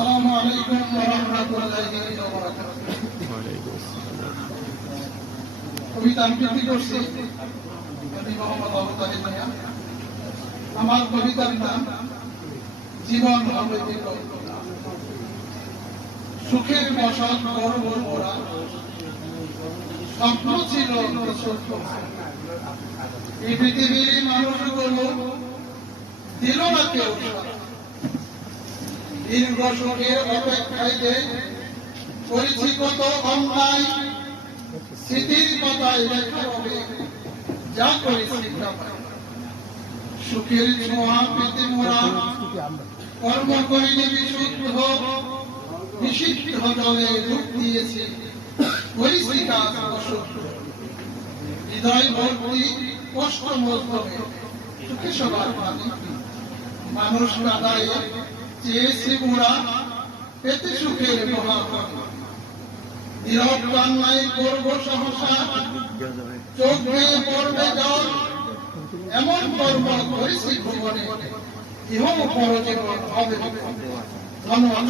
আসসালামু আলাইকুম ওয়া রাহমাতুল্লাহি ওয়া বারাকাতুহু। কবিতা আবৃত্তি করছি কবি মোহাম্মদ আবু তালিব মিয়া। আমার কবিতার নাম জীবন অমৃত। সুখের বসত গর্ব মোরা, স্বপ্ন ছিল ছোট। এই পৃথিবীর মানুষগুলো দিল না কেউ। দীর্ঘ সুখের অপেক্ষায় যে করেছি কত অন্যায়, স্মৃতির কথায় লেখা হবে যা করেছি তা পাই। সুখের ছোঁয়া পেতে মোরা কর্ম করিনি বিশুদ্ধ, নিষিদ্ধ জলে ডুব দিয়েছি করেছি কাজ অশুদ্ধ। হৃদয় ভর্তি কষ্ট মধ্যমে সুখে সবার পানি, মানুষ কাদায় চেয়েছি মোরা পেতে সুখের মহাপানি। নীরব কান্নায় করব সহসা, চোখ বেয়ে পড়বে জল, এমন কর্ম করেছি ভুবনে ইহ পরজীবন হবে। ধন্যবাদ।